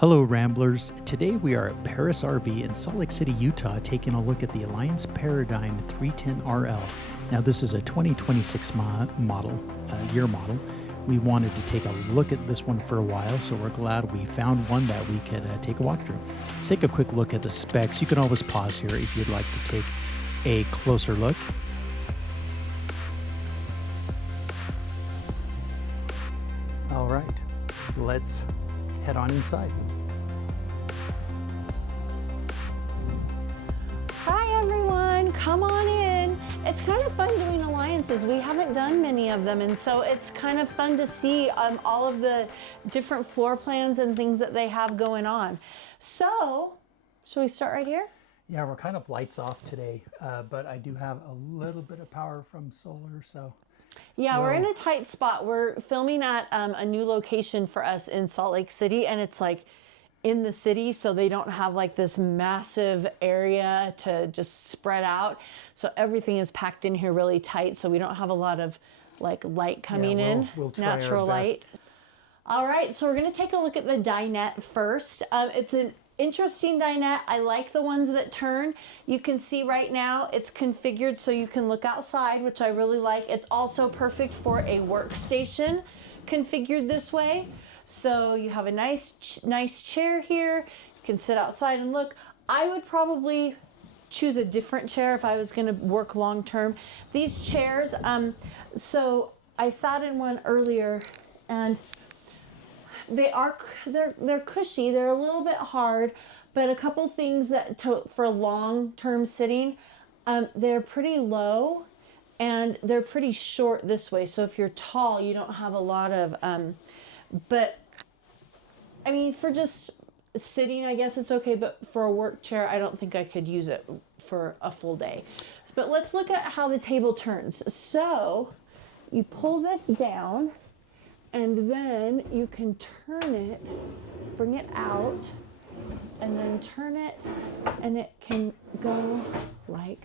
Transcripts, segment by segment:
Hello Ramblers, today we are at Paris RV in Salt Lake City, Utah, taking a look at the Alliance Paradigm 310RL. Now this is a 2026 year model. We wanted to take a look at this one for a while, so we're glad we found one that we could take a walk through. Let's take a quick look at the specs. You can always pause here if you'd like to take a closer look. All right, let's head on inside. Hi everyone, come on in. It's kind of fun doing alliances. We haven't done many of them, and so it's kind of fun to see all of the different floor plans and things that they have going on. So, should we start right here? Yeah, we're kind of lights off today, but I do have a little bit of power from solar, so. Yeah, we're in a tight spot. We're filming at a new location for us in Salt Lake City, and it's like in the city, so they don't have like this massive area to just spread out. So everything is packed in here really tight, so we don't have a lot of like light coming in, we'll try natural light. All right, so we're gonna take a look at the dinette first. It's an interesting dinette. I like the ones that turn. You can see right now it's configured so you can look outside, which I really like. It's also perfect for a workstation configured this way. So you have a nice chair here. You can sit outside and look. I would probably choose a different chair if I was gonna work long term. These chairs, so I sat in one earlier and they're cushy. They're a little bit hard, but a couple things that for long-term sitting, they're pretty low and they're pretty short this way. So if you're tall, you don't have a lot of, but I mean, for just sitting, I guess it's okay. But for a work chair, I don't think I could use it for a full day. But let's look at how the table turns. So you pull this down, and then you can turn it, bring it out, and then turn it, and it can go like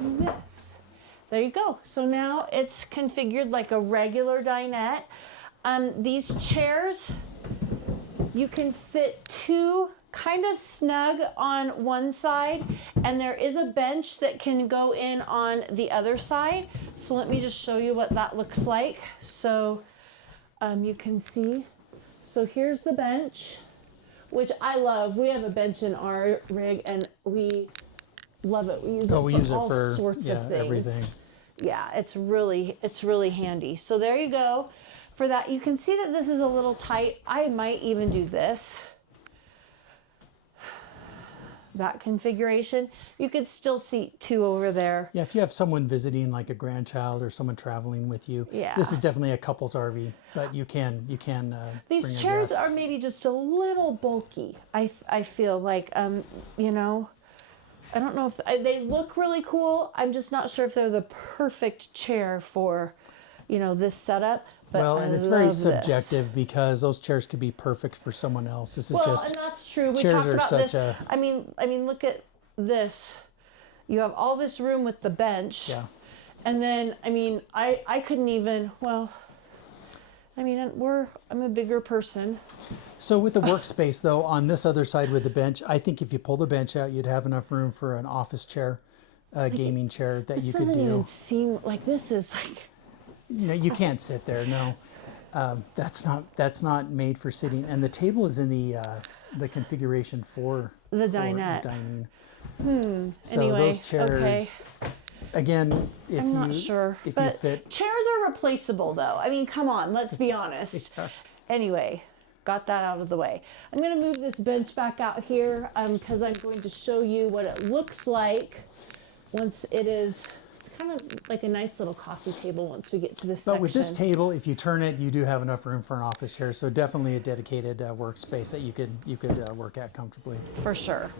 this. There you go. So now it's configured like a regular dinette. These chairs, you can fit two kind of snug on one side, and there is a bench that can go in on the other side. So let me just show you what that looks like. So you can see, so here's the bench, which I love. We have a bench in our rig and we love it. We use it for all sorts of things. Everything. Yeah, it's really handy. So there you go. For that, you can see that this is a little tight. I might even do this. That configuration. You could still seat two over there. Yeah, if you have someone visiting, like a grandchild or someone traveling with you, this is definitely a couple's RV. But you can These chairs are maybe just a little bulky. I feel like you know, I don't know if they look really cool. I'm just not sure if they're the perfect chair for, you know, this setup. But well, and it's very subjective because those chairs could be perfect for someone else. This is just, and that's true. We talked about this. I mean, look at this. You have all this room with the bench. Yeah. And then, I mean, I couldn't even, well, I mean, I'm a bigger person. So with the workspace though, on this other side with the bench, I think if you pull the bench out, you'd have enough room for an office chair, a gaming chair that you could do. This doesn't even seem like this is like. No, you can't sit there. No, that's not made for sitting. And the table is in the configuration for the dinette dining. So anyway, those chairs, again, I'm not sure. If but you fit, chairs are replaceable, though. I mean, come on, let's be honest. Yeah. Anyway, got that out of the way. I'm going to move this bench back out here because I'm going to show you what it looks like once it is. Kind of like a nice little coffee table once we get to this section. But with this table, if you turn it, you do have enough room for an office chair. So definitely a dedicated workspace that you could work at comfortably. For sure.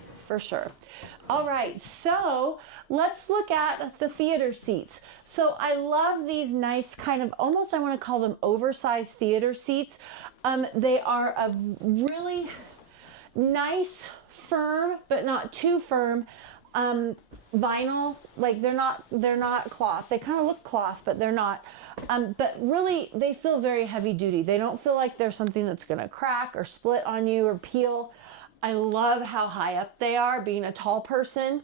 All right, so let's look at the theater seats. So I love these nice kind of, almost I want to call them oversized theater seats. They are a really nice, firm, but not too firm. Vinyl, like they're not cloth. They kind of look cloth, but they're not. But really, they feel very heavy duty. They don't feel like they're something that's going to crack or split on you or peel. I love how high up they are. Being a tall person,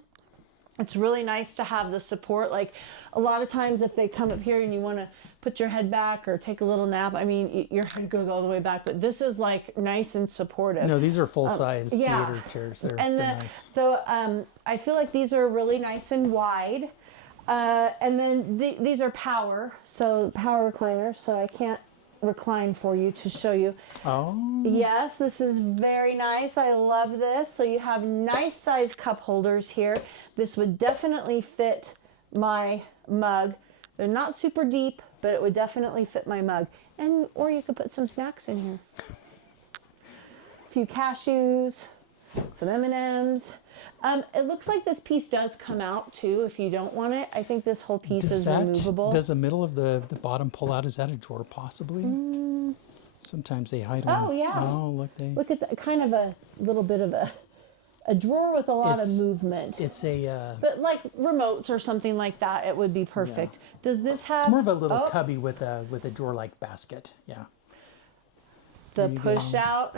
it's really nice to have the support. Like a lot of times if they come up here and you want to put your head back or take a little nap, I mean, your head goes all the way back, but this is like nice and supportive. No, these are full-size theater chairs. They're nice. So I feel like these are really nice and wide. And then these are power recliners, so I can't recline for you to show you. Oh. Yes, this is very nice. I love this. So you have nice size cup holders here. This would definitely fit my mug. They're not super deep, but it would definitely fit my mug. Or you could put some snacks in here. A few cashews, some M&Ms. It looks like this piece does come out too if you don't want it. I think this whole piece is removable. Does the middle of the bottom pull out? Is that a drawer possibly? Sometimes they hide them. Oh yeah. Oh, look at that, kind of a little bit of a drawer with a lot of movement. It's a but like remotes or something like that, it would be perfect. Yeah. Does this have? It's more of a little cubby with a drawer like basket. Yeah. The push out.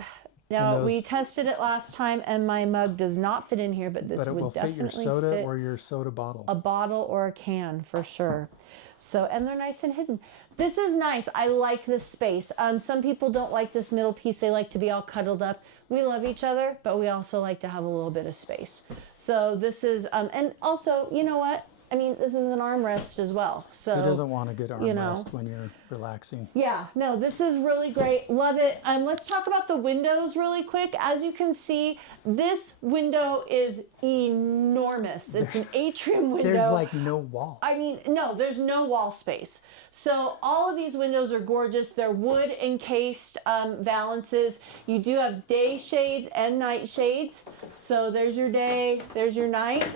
Now we tested it last time, and my mug does not fit in here, but this would definitely fit your soda or your soda bottle. A bottle or a can for sure. So, and they're nice and hidden. This is nice. I like this space. Some people don't like this middle piece. They like to be all cuddled up. We love each other, but we also like to have a little bit of space. So this is, and also, you know what? I mean, this is an armrest as well. So who doesn't want a good armrest when you're relaxing? Yeah, no, this is really great. Love it. Let's talk about the windows really quick. As you can see, this window is enormous. It's an atrium window. There's like no wall. I mean, no, there's no wall space. So all of these windows are gorgeous. They're wood encased valances. You do have day shades and night shades. So there's your day, there's your night.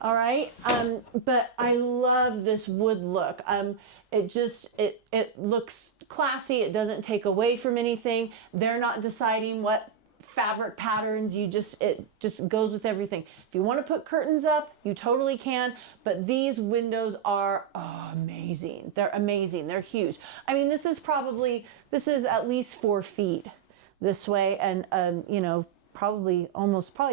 All right. But I love this wood look. It looks classy. It doesn't take away from anything. They're not deciding what fabric patterns. It just goes with everything. If you want to put curtains up, you totally can. But these windows are amazing. They're amazing. They're huge. I mean, this is at least 4 feet this way. And, probably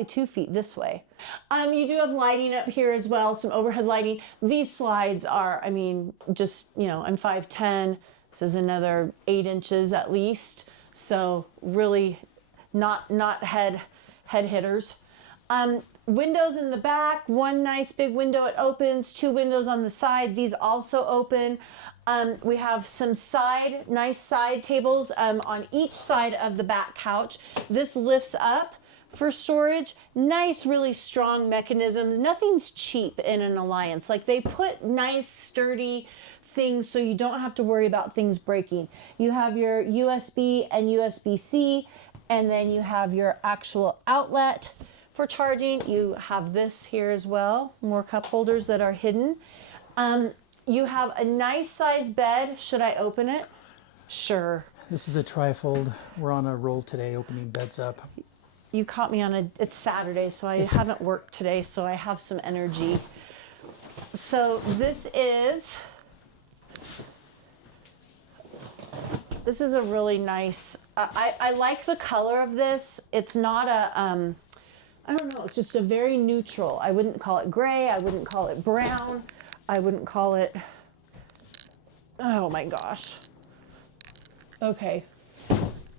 2 feet this way. You do have lighting up here as well, some overhead lighting. These slides are, I'm 5'10". This is another 8 inches at least. So really not head hitters. Windows in the back, one nice big window, it opens, 2 windows on the side. These also open. We have some nice side tables on each side of the back couch. This lifts up for storage. Nice, really strong mechanisms. Nothing's cheap in an Alliance. Like they put nice, sturdy things so you don't have to worry about things breaking. You have your USB and USB-C, and then you have your actual outlet for charging. You have this here as well, more cup holders that are hidden. You have a nice size bed. Should I open it? Sure. This is a trifold. We're on a roll today, opening beds up. You caught me it's Saturday, so I haven't worked today, so I have some energy. So this is a really nice, I like the color of this. It's not I don't know, it's just a very neutral. I wouldn't call it gray. I wouldn't call it brown. I wouldn't call it, oh my gosh. Okay,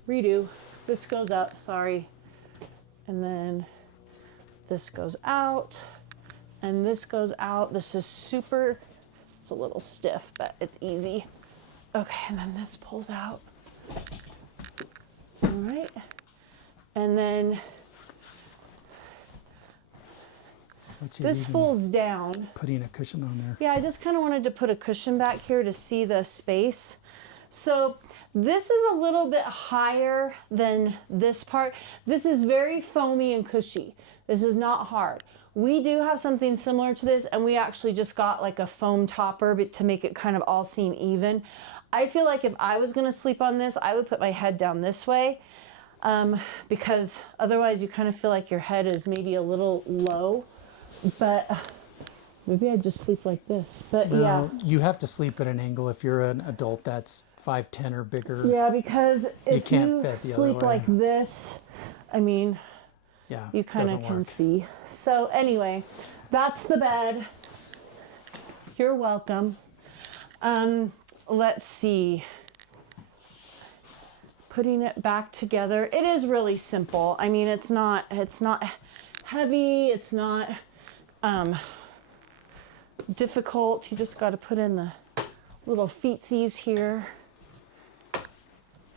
redo. This goes up, sorry. And then this goes out, and this goes out. This is super, it's a little stiff, but it's easy. Okay, and then this pulls out. All right. And then this folds down. Putting a cushion on there. Yeah, I just kind of wanted to put a cushion back here to see the space. So this is a little bit higher than this part. This is very foamy and cushy. This is not hard. We do have something similar to this, and we actually just got like a foam topper to make it kind of all seem even. I feel like if I was going to sleep on this, I would put my head down this way, because otherwise you kind of feel like your head is maybe a little low. but maybe I'd just sleep like this. But Well, you have to sleep at an angle if you're an adult that's 5'10" or bigger. yeah, because if can't you fit the other sleep way. like this, I mean, Yeah, you kind of doesn't can work. see. So anyway, that's the bed. You're welcome. Let's see. Putting it back together. It is really simple. I mean, it's not heavy. It's not difficult. You just got to put in the little feetsies here.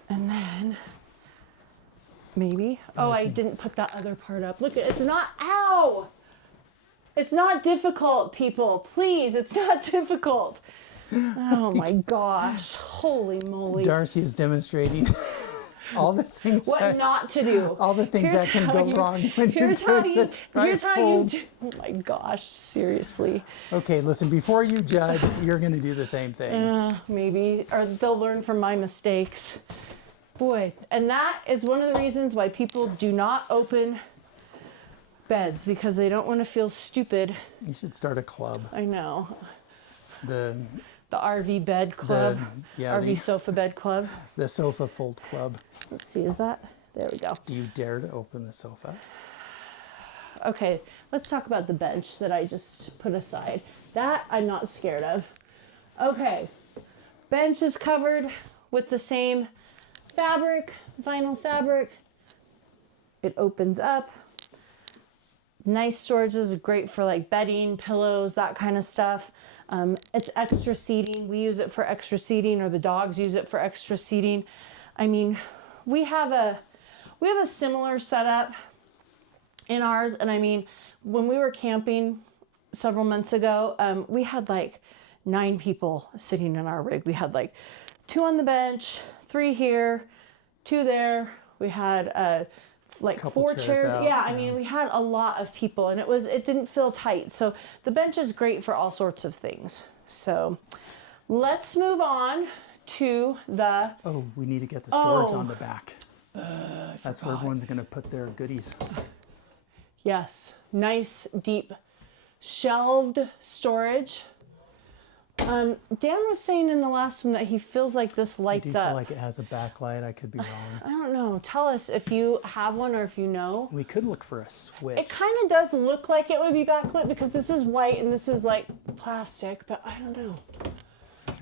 And then maybe, oh, I didn't put that other part up. Look, it's not, ow! It's not difficult, people. Please, it's not difficult. Oh my gosh. Holy moly. Darcy is demonstrating all the things What not to do. all the things that can go wrong when you're Here's how doing you, the here's how you trifold. do. Oh my gosh, seriously. Okay, listen, before you judge, you're going to do the same thing. Maybe, or they'll learn from my mistakes. Boy, and that is one of the reasons why people do not open beds, because they don't want to feel stupid. You should start a club. I know. The The RV bed club. yeah, RV sofa bed club. the sofa fold club. Let's see, is that? There we go. Do you dare to open the sofa? Okay, let's talk about the bench that I just put aside. That I'm not scared of. Okay, bench is covered with the same fabric, vinyl fabric. It opens up. Nice storage is great for like bedding, pillows, that kind of stuff. It's extra seating. We use it for extra seating, or the dogs use it for extra seating. I mean, we have a similar setup in ours, and I mean, when we were camping several months ago, we had like 9 people sitting in our rig. We had like 2 on the bench, 3 here, 2 there. We had like Couple 4 chairs chairs. out, Yeah, I mean, we had a lot of people, and it didn't feel tight. So the bench is great for all sorts of things. So let's move on to the, Oh, we need to get the storage Oh. on the back. That's where everyone's going to put their goodies. yes, nice deep shelved storage. Dan was saying in the last one that he feels like this I do lights feel up. like it has a backlight. I could be wrong. I don't know. Tell us if you have one or if you know. We could look for a switch. It kind of does look like it would be backlit because this is white and this is like plastic, but I don't know.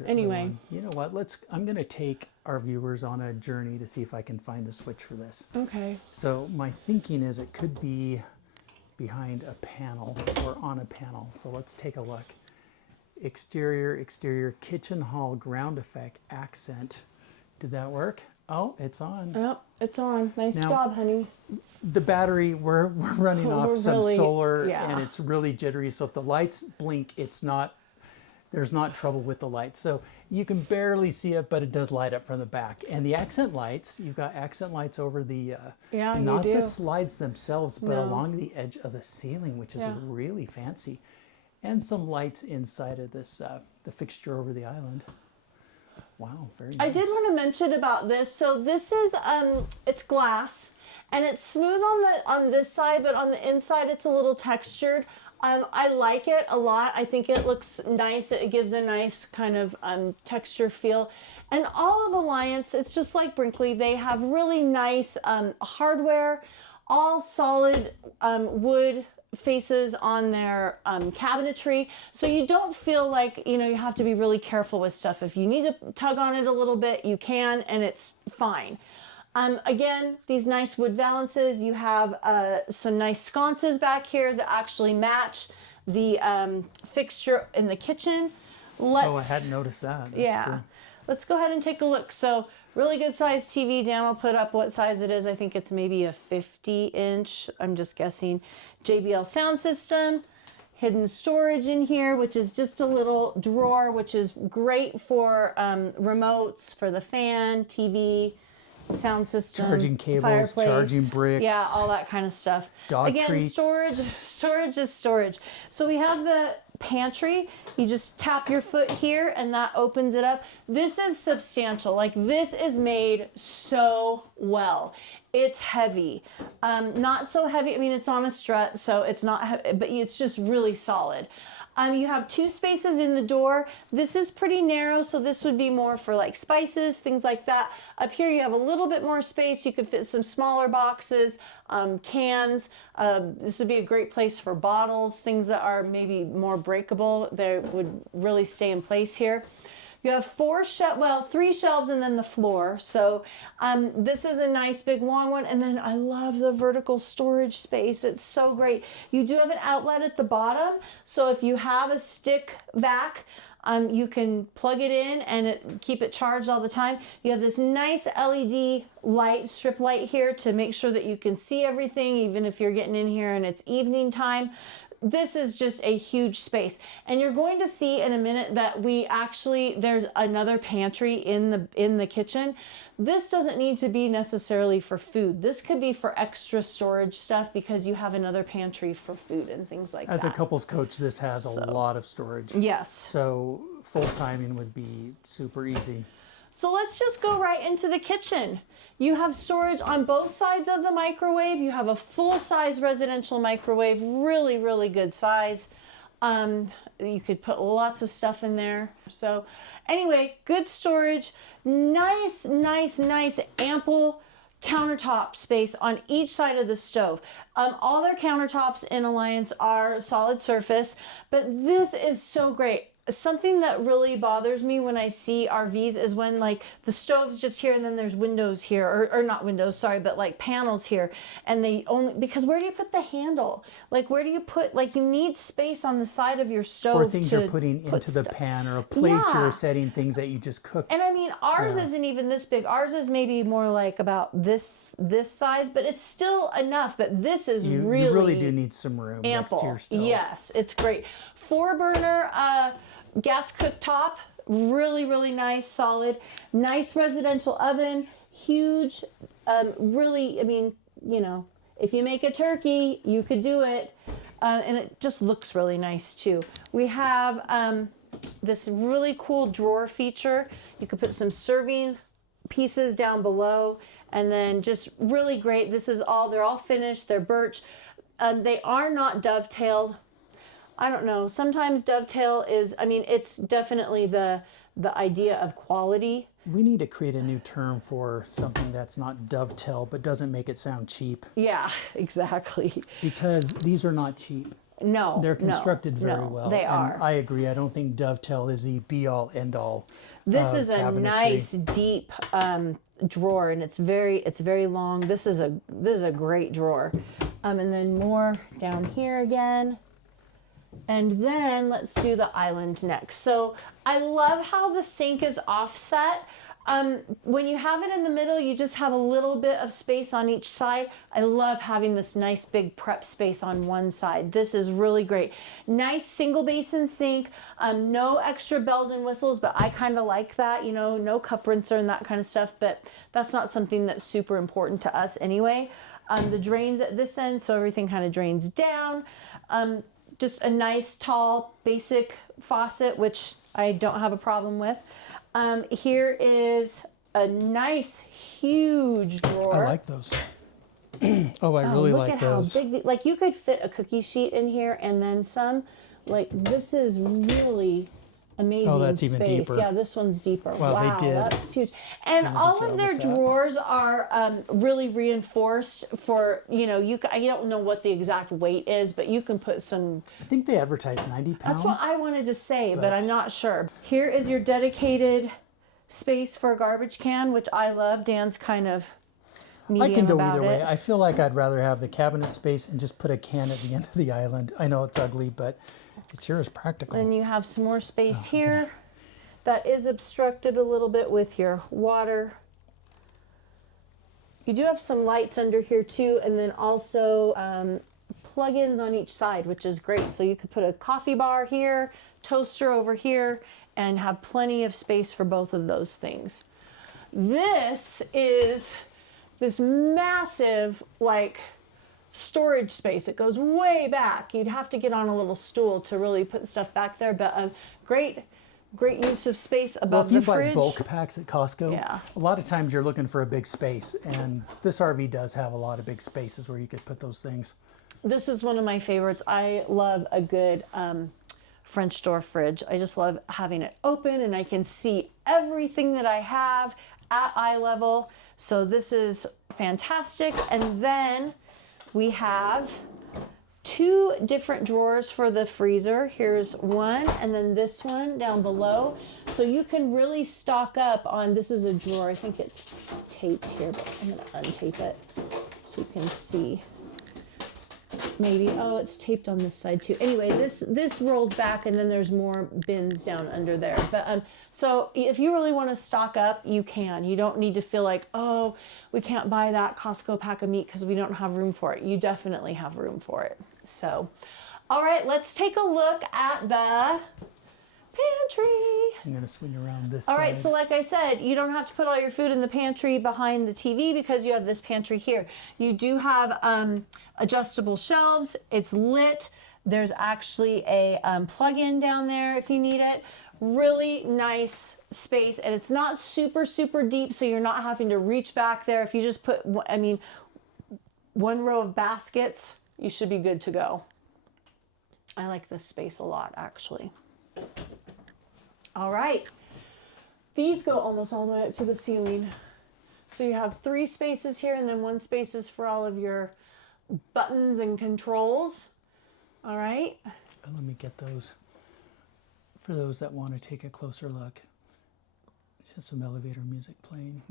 Anyway. You know what? I'm going to take our viewers on a journey to see if I can find the switch for this. Okay. So my thinking is it could be behind a panel or on a panel. So let's take a look. Exterior, kitchen hall, ground effect, accent. Did that work? Oh, it's on. Yep, it's on. Nice Now- job, honey. The battery, we're running off We're some really- solar yeah. and it's really jittery. So if the lights blink, there's not trouble with the lights. So you can barely see it, but it does light up from the back. And the accent lights, you've got accent lights over the, Yeah, you not do. the slides themselves, but No. along the edge of the ceiling, which is Yeah. really fancy. And some lights inside of this, the fixture over the island. Wow, very nice. I did want to mention about this. So this is it's glass and it's smooth on this side, but on the inside it's a little textured. I like it a lot. I think it looks nice. It gives a nice kind of texture feel. And all of Alliance, it's just like Brinkley. They have really nice hardware, all solid wood faces on their cabinetry, so you don't feel like you have to be really careful with stuff. If you need to tug on it a little bit, you can, and it's fine. Again, these nice wood valances. You have some nice sconces back here that actually match the fixture in the kitchen. Oh, I hadn't noticed that. That's Yeah. true. Let's go ahead and take a look. So really good sized TV. Dan will put up what size it is. I think it's maybe a 50-inch. I'm just guessing. JBL sound system. Hidden storage in here, which is just a little drawer, which is great for remotes, for the fan, TV, sound system, Charging cables, fireplace. charging bricks. Yeah, all that kind of stuff. Dog Again, treats. storage is storage. So we have the pantry. You just tap your foot here and that opens it up. This is substantial. Like, this is made so well. It's heavy. Not so heavy. I mean, it's on a strut, so it's not heavy, but it's just really solid. You have 2 spaces in the door. This is pretty narrow, so this would be more for like spices, things like that. Up here you have a little bit more space. You could fit some smaller boxes, cans. This would be a great place for bottles, things that are maybe more breakable. They would really stay in place here. You have 3 shelves and then the floor. So this is a nice big long one. And then I love the vertical storage space. It's so great. You do have an outlet at the bottom. So if you have a stick vac, you can plug it in and keep it charged all the time. You have this nice LED light, strip light here to make sure that you can see everything, even if you're getting in here and it's evening time. This is just a huge space. And you're going to see in a minute that there's another pantry in the kitchen. This doesn't need to be necessarily for food. This could be for extra storage stuff because you have another pantry for food and things like that. As a couples coach, this has a lot of storage. Yes. So full timing would be super easy. So let's just go right into the kitchen. You have storage on both sides of the microwave. You have a full-size residential microwave, really, really good size. You could put lots of stuff in there. So anyway, good storage, nice, ample countertop space on each side of the stove. All their countertops in Alliance are solid surface, but this is so great. Something that really bothers me when I see RVs is when like the stove's just here and then there's windows here, or not windows, sorry, but like panels here. And because where do you put the handle? Like where do you put, like you need space on the side of your stove. Or things you're putting into the pan, or a plate you're setting things that you just cook. And I mean, ours isn't even this big. Ours is maybe more like about this size, but it's still enough. But this is you really do need some room ample. Next to your stove. Yes, it's great. 4-burner gas cooktop, really nice, solid, nice residential oven, huge, really, I mean, you know, if you make a turkey, you could do it, and it just looks really nice too. We have this really cool drawer feature. You could put some serving pieces down below, and then just really great. They're all finished, they're birch. They are not dovetailed. I don't know. Sometimes dovetail is, I mean, it's definitely the idea of quality. We need to create a new term for something that's not dovetail, but doesn't make it sound cheap. Yeah, exactly. Because these are not cheap. No, they're constructed very well. They are. I agree. I don't think dovetail is the be-all, end-all. This is a nice, deep drawer, and it's very long. This is a great drawer. And then more down here again. And then let's do the island next. So I love how the sink is offset. When you have it in the middle, you just have a little bit of space on each side. I love having this nice big prep space on one side. This is really great. Nice single basin sink, no extra bells and whistles, but I kind of like that, you know, no cup rinser and that kind of stuff, but that's not something that's super important to us anyway. The drains at this end, so everything kind of drains down. Just a nice, tall, basic faucet, which I don't have a problem with. Here is a nice, huge drawer. I like those. Oh, I really like those. Look at how big, like you could fit a cookie sheet in here and then some. Like this is really amazing. Oh, that's even space. deeper. Yeah, this one's deeper. Wow, they did. That's huge. And all of their drawers are really reinforced for, you know, you don't know what the exact weight is, but you can put some. I think they advertise 90 pounds. That's what I wanted to say, but I'm not sure. Here is your dedicated space for a garbage can, which I love. Dan's kind of medium I can go about either way. it. I feel like I'd rather have the cabinet space and just put a can at the end of the island. I know it's ugly, but it sure is practical. And you have some more space here that is obstructed a little bit with your water. You do have some lights under here too, and then also plug-ins on each side, which is great. So you could put a coffee bar here, toaster over here, and have plenty of space for both of those things. This is this massive, like, storage space. It goes way back. You'd have to get on a little stool to really put stuff back there, but great Great use of space Well, above if you the buy fridge. bulk packs at Costco, Yeah. a lot of times you're looking for a big space, and this RV does have a lot of big spaces where you could put those things. This is one of my favorites. I love a good French door fridge. I just love having it open and I can see everything that I have at eye level. So this is fantastic. And then we have 2 different drawers for the freezer. Here's one and then this one down below. So you can really stock up on, this is a drawer. I think it's taped here, but I'm gonna untape it so you can see. Maybe, oh, it's taped on this side too. Anyway, this rolls back and then there's more bins down under there. But so if you really want to stock up, you can. You don't need to feel like, oh, we can't buy that Costco pack of meat because we don't have room for it. You definitely have room for it. So, all right, let's take a look at the pantry. I'm gonna swing around this All side. right, so like I said, you don't have to put all your food in the pantry behind the TV because you have this pantry here. You do have adjustable shelves. It's lit. There's actually a plug-in down there if you need it. Really nice space, and it's not super, super deep, so you're not having to reach back there. If you just put, I mean, one row of baskets, you should be good to go. I like this space a lot, actually. All right. These go almost all the way up to the ceiling. So you have 3 spaces here and then 1 space is for all of your buttons and controls. All right. Let me get those for those that want to take a closer look. Just have some elevator music playing.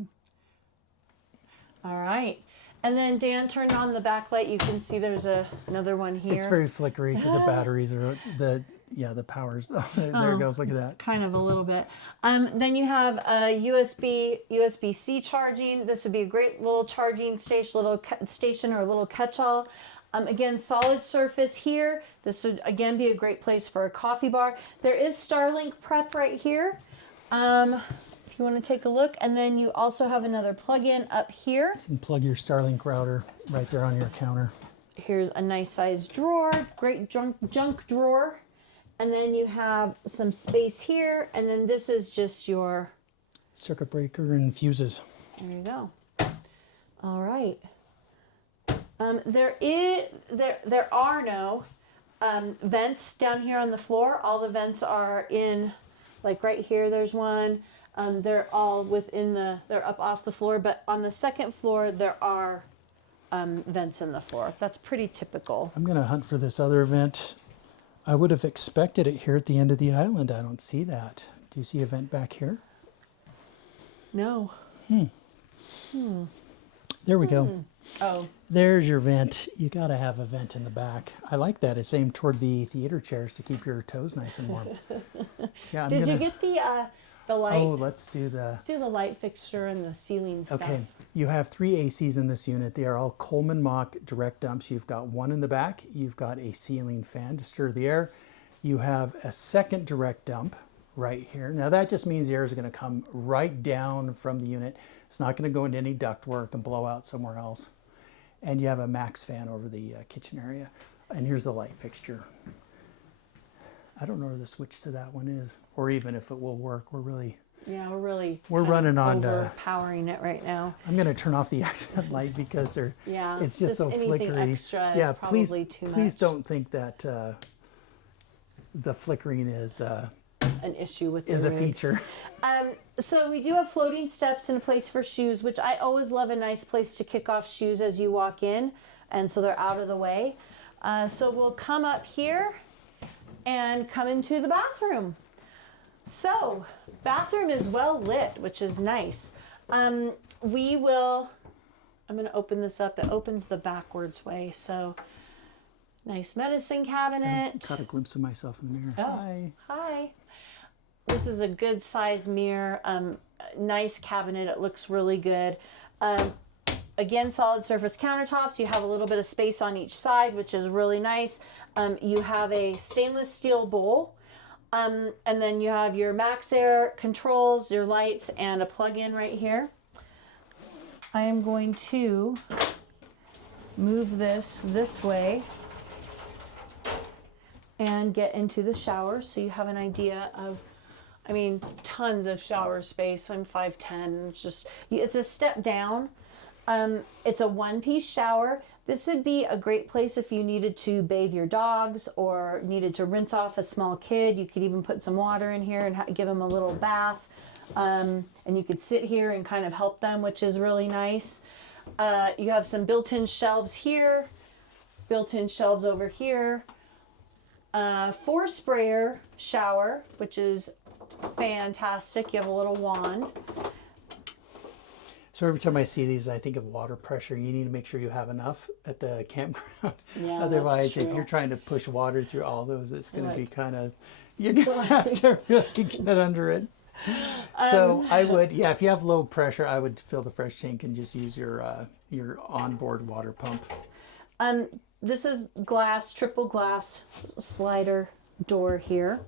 All right. And then Dan turned on the backlight. You can see there's another one here. It's very flickery because the batteries are the power's there it goes. Look at that. Kind of a little bit. Then you have a USB-C charging. This would be a great little charging station or a little catch-all. Again, solid surface here. This would again be a great place for a coffee bar. There is Starlink prep right here. If you want to take a look, and then you also have another plug-in up here. You can plug your Starlink router right there on your counter. Here's a nice sized drawer, great junk drawer. And then you have some space here, and then this is just your circuit breaker and fuses. There you go. All right. There are no vents down here on the floor. All the vents are in, like right here. There's one. They're all they're up off the floor. But on the second floor, there are vents in the floor. That's pretty typical. I'm gonna hunt for this other vent. I would have expected it here at the end of the island. I don't see that. Do you see a vent back here? No. There we go. Oh. There's your vent. You got to have a vent in the back. I like that. It's aimed toward the theater chairs to keep your toes nice and warm. Yeah, Did you get the light? Oh, let's do the light fixture and the ceiling stuff. Okay, you have 3 ACs in this unit. They are all Coleman Mach direct dumps. You've got one in the back. You've got a ceiling fan to stir the air. You have a second direct dump right here. Now that just means the air is going to come right down from the unit. It's not going to go into any ductwork and blow out somewhere else. And you have a max fan over the kitchen area. And here's the light fixture. I don't know where the switch to that one is, or even if it will work. We're running on overpowering it right now. I'm going to turn off the accent light because it's just so flickery. Extra is probably too much. Please don't think that the flickering is an issue with the a rig. feature. So we do have floating steps and a place for shoes, which I always love, a nice place to kick off shoes as you walk in, and so they're out of the way. So we'll come up here and come into the bathroom. So bathroom is well lit, which is nice. I'm going to open this up. It opens the backwards way. So nice medicine cabinet. I caught a glimpse of myself in the mirror. Oh, hi. This is a good size mirror. Nice cabinet. It looks really good. Again, solid surface countertops. You have a little bit of space on each side, which is really nice. You have a stainless steel bowl. And then you have your max air controls, your lights, and a plug-in right here. I am going to move this way and get into the shower so you have an idea of I mean, tons of shower space. I'm 5'10". It's a step down. It's a one-piece shower. This would be a great place if you needed to bathe your dogs or needed to rinse off a small kid. You could even put some water in here and give them a little bath. And you could sit here and kind of help them, which is really nice. You have some built-in shelves here, built-in shelves over here. 4-sprayer shower, which is fantastic. You have a little wand. So every time I see these, I think of water pressure. You need to make sure you have enough at the campground. Yeah, Otherwise, that's if true. you're trying to push water through all those, it's going to be Like- kind of, you're going to have to really get under it. So I would, yeah, if you have low pressure, I would fill the fresh tank and just use your onboard water pump. This is glass, triple glass slider door here.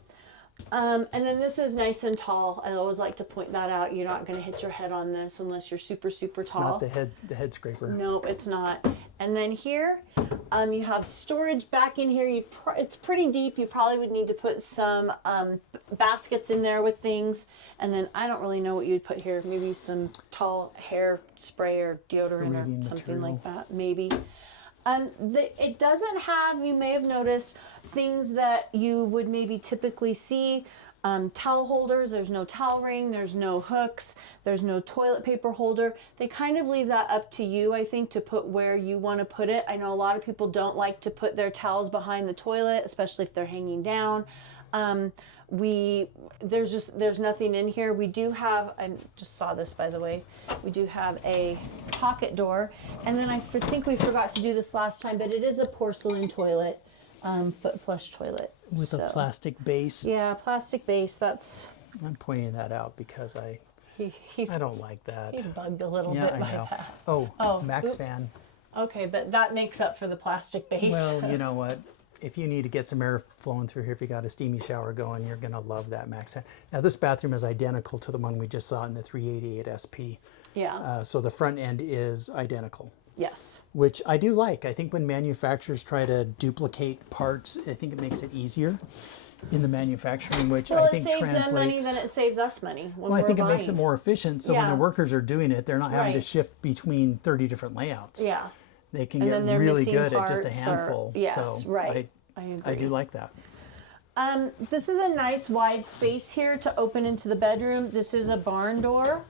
And then this is nice and tall. I always like to point that out. You're not going to hit your head on this unless you're super, super tall. It's not the head scraper. Nope, it's not. And then here, you have storage back in here. It's pretty deep. You probably would need to put some baskets in there with things. And then I don't really know what you'd put here. Maybe some tall hair spray or deodorant Reading or something material. like that. Maybe. It doesn't have, you may have noticed, things that you would maybe typically see. Towel holders, there's no towel ring, there's no hooks, there's no toilet paper holder. They kind of leave that up to you, I think, to put where you want to put it. I know a lot of people don't like to put their towels behind the toilet, especially if they're hanging down. There's nothing in here. We do have, I just saw this by the way, we do have a pocket door, and then I think we forgot to do this last time, but it is a porcelain toilet, foot flush toilet. With a plastic base. Yeah, plastic base. That's, I'm pointing that out because I don't like that. he's bugged a little Yeah, bit I by know. that. Oh, Max oops. fan. Okay, but that makes up for the plastic base. Well, you know what? If you need to get some air flowing through here, if you got a steamy shower going, you're going to love that Max fan. Now, this bathroom is identical to the one we just saw in the 388 SP. Yeah. So the front end is identical, Yes. which I do like. I think when manufacturers try to duplicate parts, I think it makes it easier in the manufacturing, which Well, I it think saves them money, translates. then it saves us money. When Well, I we're think it makes it buying. more efficient. So when Yeah. the workers are doing it, they're not having to Right. shift between 30 different layouts. Yeah. They can And get then they're really missing good at just a parts or- handful. yes, so right. I agree. I do like that. This is a nice wide space here to open into the bedroom. This is a barn door.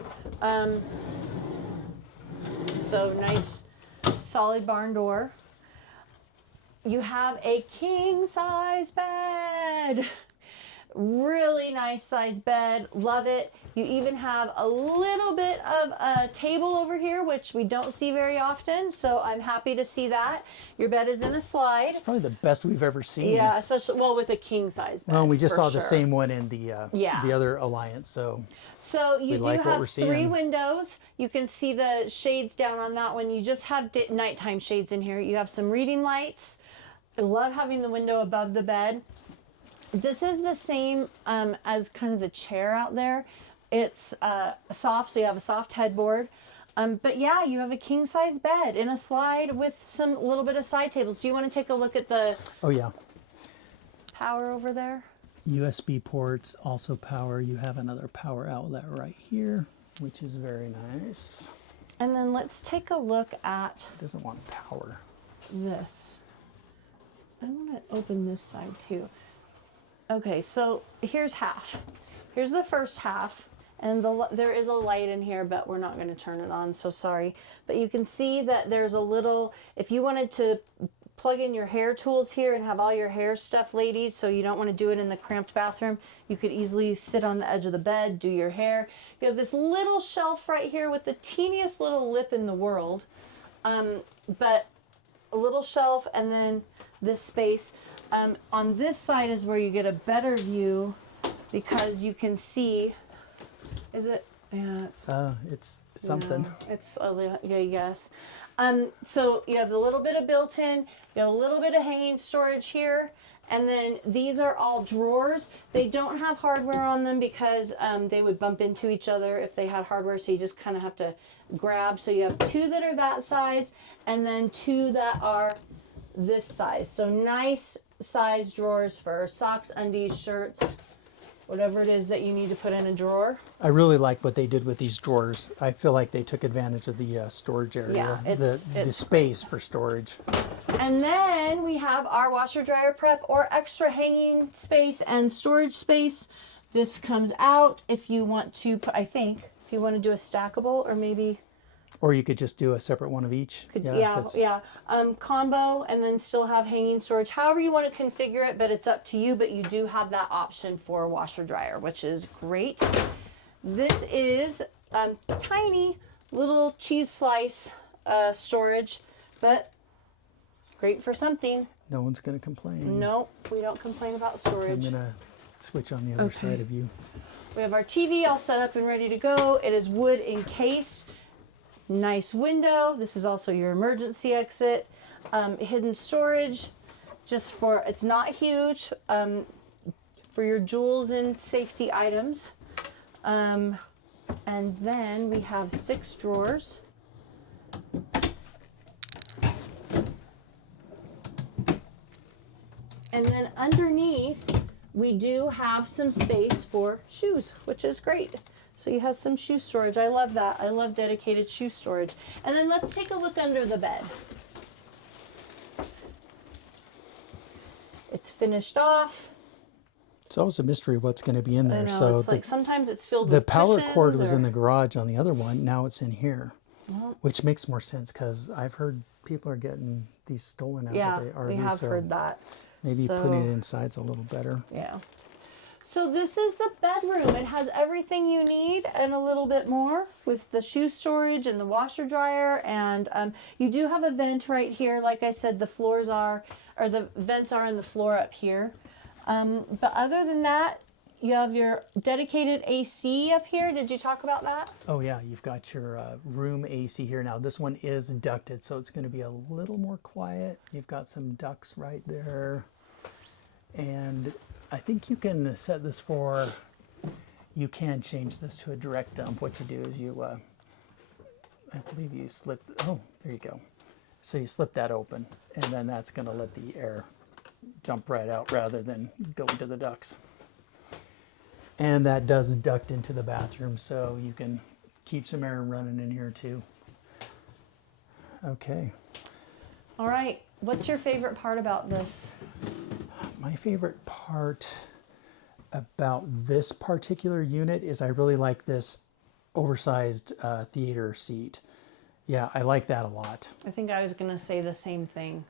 So nice, solid barn door. You have a king size bed. Really nice size bed. Love it. You even have a little bit of a table over here, which we don't see very often. So I'm happy to see that. Your bed is in a slide. Probably the best we've ever seen. Yeah, especially, well, with a king size bed. Well, we just for saw the sure. same one in the Yeah. the other Alliance. So So you We do like what have we're 3 seeing. windows. You can see the shades down on that one. You just have nighttime shades in here. You have some reading lights. I love having the window above the bed. This is the same as kind of the chair out there. It's soft, so you have a soft headboard. But yeah, you have a king size bed in a slide with some little bit of side tables. Do you want to take a look at the oh yeah, power over there? USB ports also power. You have another power outlet right here, which is very nice. And then let's take a look at It doesn't want power. this. I want to open this side too. Okay, so here's half. Here's the first half, and there is a light in here, but we're not going to turn it on, so sorry. But you can see that there's a little, if you wanted to plug in your hair tools here and have all your hair stuff, ladies, so you don't want to do it in the cramped bathroom, you could easily sit on the edge of the bed, do your hair. You have this little shelf right here with the teeniest little lip in the world, but a little shelf, and then this space. On this side is where you get a better view because you can see, is it? Yeah, It's something. yeah, it's a little, yeah, yes. So you have a little bit of built-in, you have a little bit of hanging storage here, and then these are all drawers. They don't have hardware on them because they would bump into each other if they had hardware, so you just kind of have to grab. So you have 2 that are that size, and then 2 that are this size. So nice size drawers for socks, undies, shirts. whatever it is that you need to put in a drawer. I really like what they did with these drawers. I feel like they took advantage of the storage area, Yeah, the space for storage. And then we have our washer dryer prep or extra hanging space and storage space. This comes out if you want to put, I think, if you want to do a stackable or maybe. Or you could just do a separate one of each. Combo and then still have hanging storage. However you want to configure it, but it's up to you. But you do have that option for washer dryer, which is great. This is tiny little cheese slice storage, but great for something. No one's going to complain. Nope, we don't complain about storage. I'm going to switch on the other side of you. We have our TV all set up and ready to go. It is wood encased. Nice window. This is also your emergency exit. Hidden storage, just for, it's not huge, for your jewels and safety items. And then we have 6 drawers. And then underneath, we do have some space for shoes, which is great. So you have some shoe storage. I love that. I love dedicated shoe storage. And then let's take a look under the bed. It's finished off. It's always a mystery what's going to be in there. I know, So it's like sometimes it's filled the with power cord cushions was or- in the garage on the other one. Now it's in here, which makes more sense because I've heard people are getting these stolen out Yeah, of the RV. we have so heard that. maybe So- putting it inside's a little better. Yeah. So this is the bedroom. It has everything you need and a little bit more with the shoe storage and the washer dryer. And you do have a vent right here. Like I said, the floors are, or the vents are in the floor up here. But other than that, you have your dedicated AC up here. Did you talk about that? Oh yeah, you've got your room AC here. Now this one is ducted, so it's going to be a little more quiet. You've got some ducts right there. And I think you can set this for, you can change this to a direct dump. What you do is you, I believe you slip, oh, there you go. So you slip that open, and then that's going to let the air jump right out rather than go into the ducts. And that does duct into the bathroom, so you can keep some air running in here too. Okay. All right. What's your favorite part about this? My favorite part about this particular unit is I really like this oversized theater seat. Yeah, I like that a lot. I think I was going to say the same thing.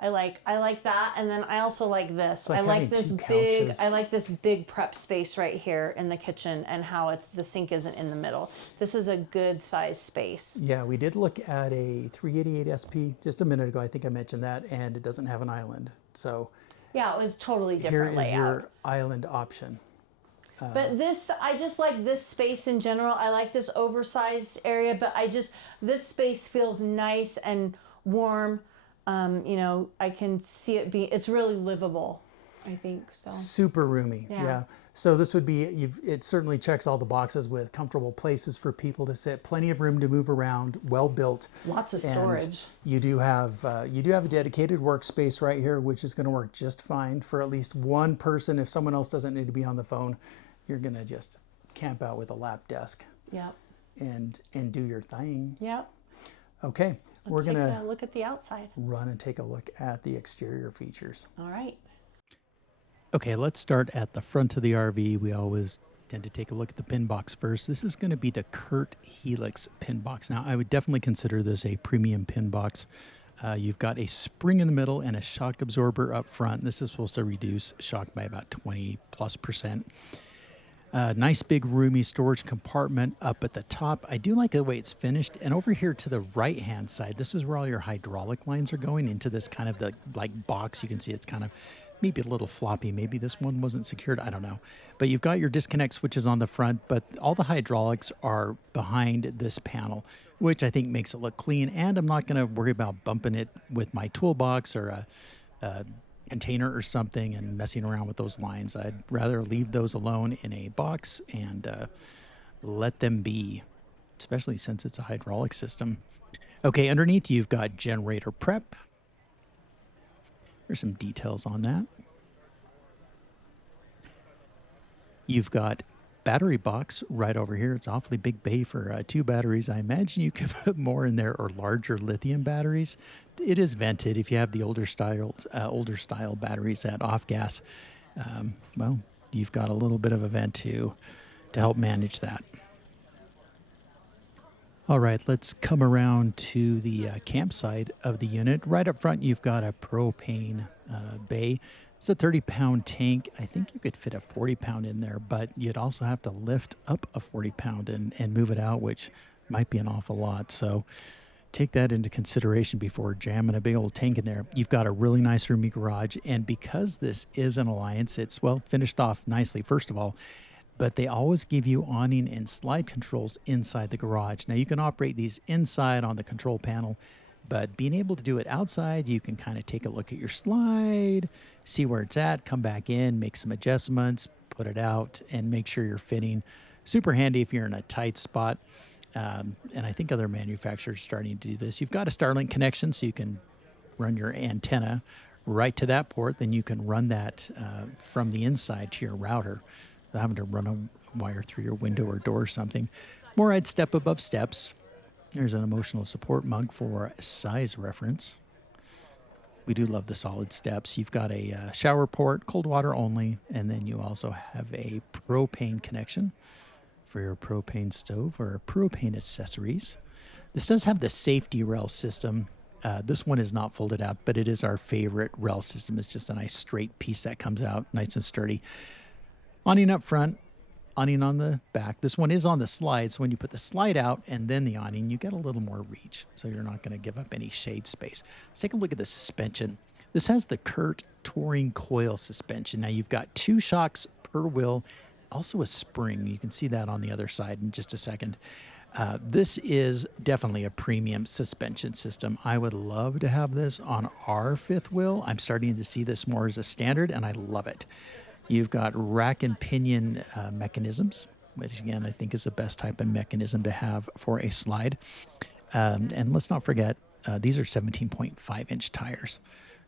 I like that, and then I also like this. like I like having this two big. couches. I like this big prep space right here in the kitchen, and how it's the sink isn't in the middle. This is a good size space. Yeah, we did look at a 388 SP just a minute ago. I think I mentioned that, and it doesn't have an island. So Yeah, it was totally here different is layout. your island option. But this, I just like this space in general. I like this oversized area, but this space feels nice and warm. You know, I can see it it's really livable, I think so. Super roomy. Yeah. So this would be, it certainly checks all the boxes with comfortable places for people to sit, plenty of room to move around, well built. Lots of And storage. you do have a dedicated workspace right here, which is going to work just fine for at least one person. If someone else doesn't need to be on the phone, you're going to just camp out with a lap desk Yep. and do your thing. Yep. Okay, we're Let's going take to a look at the outside. run and take a look at the exterior features. All right. Okay, let's start at the front of the RV. We always tend to take a look at the pin box first. This is going to be the Kurt Helix pin box. Now, I would definitely consider this a premium pin box. You've got a spring in the middle and a shock absorber up front. This is supposed to reduce shock by about 20+%. Nice big roomy storage compartment up at the top. I do like the way it's finished. And over here to the right hand side, this is where all your hydraulic lines are going into this kind of the like box. You can see it's kind of maybe a little floppy. Maybe this one wasn't secured. I don't know. But you've got your disconnect switches on the front, but all the hydraulics are behind this panel, which I think makes it look clean. And I'm not going to worry about bumping it with my toolbox or a container or something and messing around with those lines. I'd rather leave those alone in a box and let them be, especially since it's a hydraulic system. Okay, underneath you've got generator prep. There's some details on that. You've got battery box right over here. It's awfully big bay for 2 batteries. I imagine you could put more in there or larger lithium batteries. It is vented. If you have the older style batteries at off gas, well, you've got a little bit of a vent to help manage that. All right, let's come around to the campsite of the unit. Right up front, you've got a propane bay. It's a 30-pound tank. I think you could fit a 40-pound in there, but you'd also have to lift up a 40-pound and move it out, which might be an awful lot. So take that into consideration before jamming a big old tank in there. You've got a really nice roomy garage, and because this is an Alliance, it's, well, finished off nicely, first of all, but they always give you awning and slide controls inside the garage. Now, you can operate these inside on the control panel, but being able to do it outside, you can kind of take a look at your slide, see where it's at, come back in, make some adjustments, put it out, and make sure you're fitting. Super handy if you're in a tight spot. And I think other manufacturers are starting to do this. You've got a Starlink connection, so you can run your antenna right to that port. Then you can run that from the inside to your router, without having to run a wire through your window or door or something. More I'd step above steps. There's an emotional support mug for size reference. We do love the solid steps. You've got a shower port, cold water only, and then you also have a propane connection for your propane stove or propane accessories. This does have the safety rail system. This one is not folded out, but it is our favorite rail system. It's just a nice straight piece that comes out, nice and sturdy. Awning up front, awning on the back. This one is on the slide, so when you put the slide out and then the awning, you get a little more reach, so you're not going to give up any shade space. Let's take a look at the suspension. This has the Kurt Touring Coil suspension. Now, you've got 2 shocks per wheel, also a spring. You can see that on the other side in just a second. This is definitely a premium suspension system. I would love to have this on our 5th wheel. I'm starting to see this more as a standard, and I love it. You've got rack and pinion mechanisms, which again, I think is the best type of mechanism to have for a slide. And let's not forget, these are 17.5-inch tires.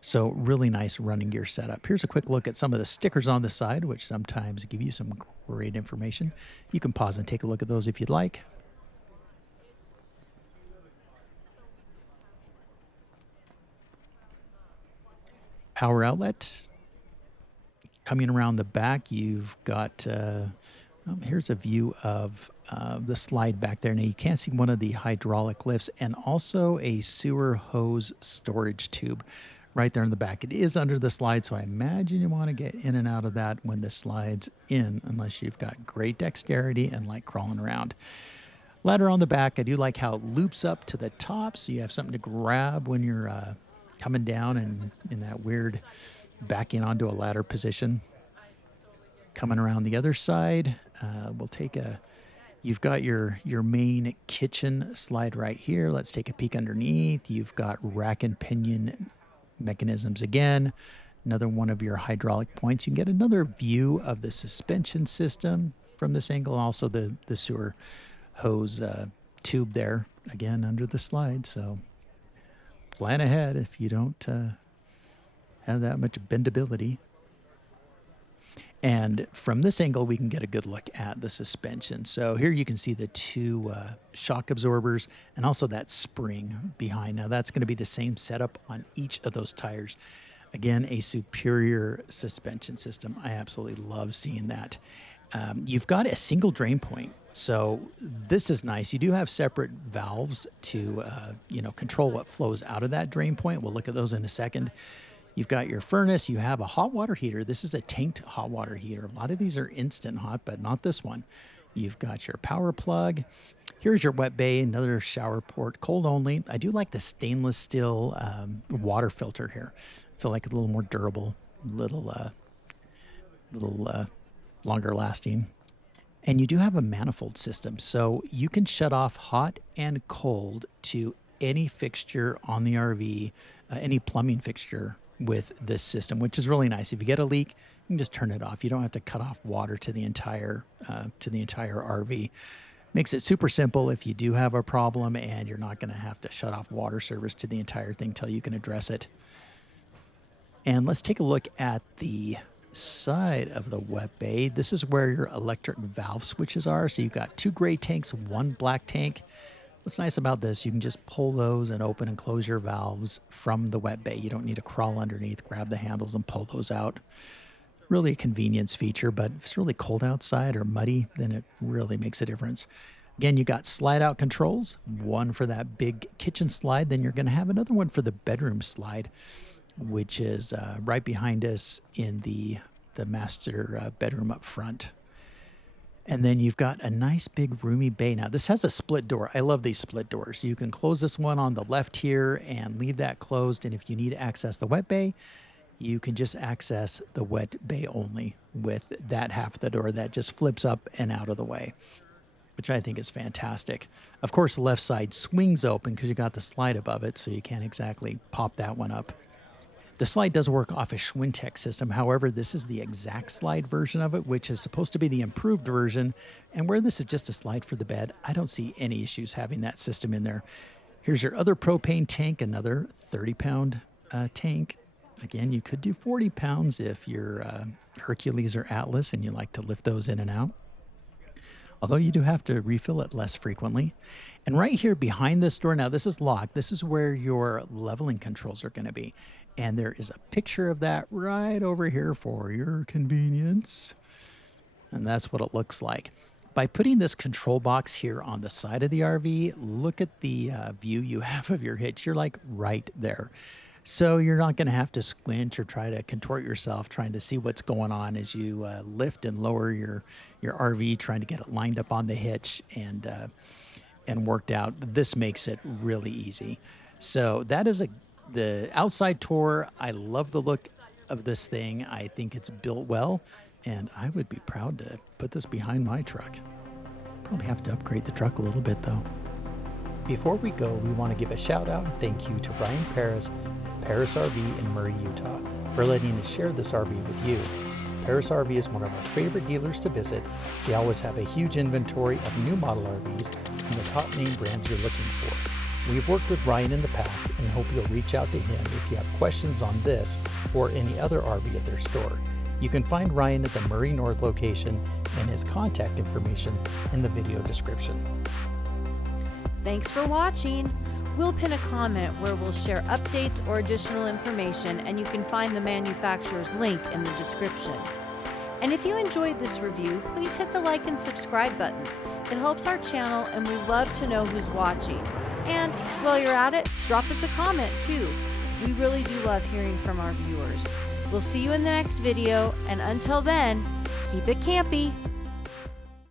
So really nice running gear setup. Here's a quick look at some of the stickers on the side, which sometimes give you some great information. You can pause and take a look at those if you'd like. Power outlet. Coming around the back, you've got, here's a view of the slide back there. Now, you can't see one of the hydraulic lifts and also a sewer hose storage tube right there in the back. It is under the slide, so I imagine you want to get in and out of that when the slide's in, unless you've got great dexterity and like crawling around. Ladder on the back, I do like how it loops up to the top, so you have something to grab when you're coming down and in that weird backing onto a ladder position. Coming around the other side, we'll take you've got your main kitchen slide right here. Let's take a peek underneath. You've got rack and pinion mechanisms again. Another one of your hydraulic points. You can get another view of the suspension system from this angle. Also the sewer hose tube there, again, under the slide. So plan ahead if you don't have that much bendability. And from this angle, we can get a good look at the suspension. So here you can see the 2 shock absorbers and also that spring behind. Now, that's going to be the same setup on each of those tires. Again, a superior suspension system. I absolutely love seeing that. You've got a single drain point. So this is nice. You do have separate valves to control what flows out of that drain point. We'll look at those in a second. You've got your furnace. You have a hot water heater. This is a tanked hot water heater. A lot of these are instant hot, but not this one. You've got your power plug. Here's your wet bay, another shower port, cold only. I do like the stainless steel water filter here. I feel like a little more durable, little longer lasting. And you do have a manifold system, so you can shut off hot and cold to any fixture on the RV, any plumbing fixture with this system, which is really nice. If you get a leak, you can just turn it off. You don't have to cut off water to the entire RV. Makes it super simple if you do have a problem, and you're not going to have to shut off water service to the entire thing till you can address it. And let's take a look at the side of the wet bay, this is where your electric valve switches are. So you've got 2 gray tanks, 1 black tank. What's nice about this, you can just pull those and open and close your valves from the wet bay. You don't need to crawl underneath, grab the handles, and pull those out. Really a convenience feature, but if it's really cold outside or muddy, then it really makes a difference. Again, you got slide out controls, one for that big kitchen slide, then you're going to have another one for the bedroom slide, which is right behind us in the master bedroom up front. And then you've got a nice big roomy bay. Now, this has a split door. I love these split doors. You can close this one on the left here and leave that closed. And if you need to access the wet bay, you can just access the wet bay only with that half of the door that just flips up and out of the way, which I think is fantastic. Of course, the left side swings open because you got the slide above it, so you can't exactly pop that one up. The slide does work off a Schwintek system. However, this is the exact slide version of it, which is supposed to be the improved version. And where this is just a slide for the bed, I don't see any issues having that system in there. Here's your other propane tank, another 30-pound tank. Again, you could do 40 pounds if you're Hercules or Atlas and you like to lift those in and out. Although you do have to refill it less frequently. And right here behind this door, now this is locked. This is where your leveling controls are going to be. And there is a picture of that right over here for your convenience. And that's what it looks like. By putting this control box here on the side of the RV, look at the view you have of your hitch. You're like right there. So you're not going to have to squint or try to contort yourself trying to see what's going on as you lift and lower your RV, trying to get it lined up on the hitch and worked out. This makes it really easy. So that is the outside tour. I love the look of this thing. I think it's built well, and I would be proud to put this behind my truck. Probably have to upgrade the truck a little bit though. Before we go, we want to give a shout out and thank you to Ryan Paris at Paris RV in Murray, Utah, for letting us share this RV with you. Paris RV is one of our favorite dealers to visit. They always have a huge inventory of new model RVs and the top name brands you're looking for. We've worked with Ryan in the past and hope you'll reach out to him if you have questions on this or any other RV at their store. You can find Ryan at the Murray North location and his contact information in the video description. Thanks for watching. We'll pin a comment where we'll share updates or additional information, and you can find the manufacturer's link in the description. And if you enjoyed this review, please hit the like and subscribe buttons. It helps our channel, and we love to know who's watching. And while you're at it, drop us a comment too. We really do love hearing from our viewers. We'll see you in the next video, and until then, keep it campy.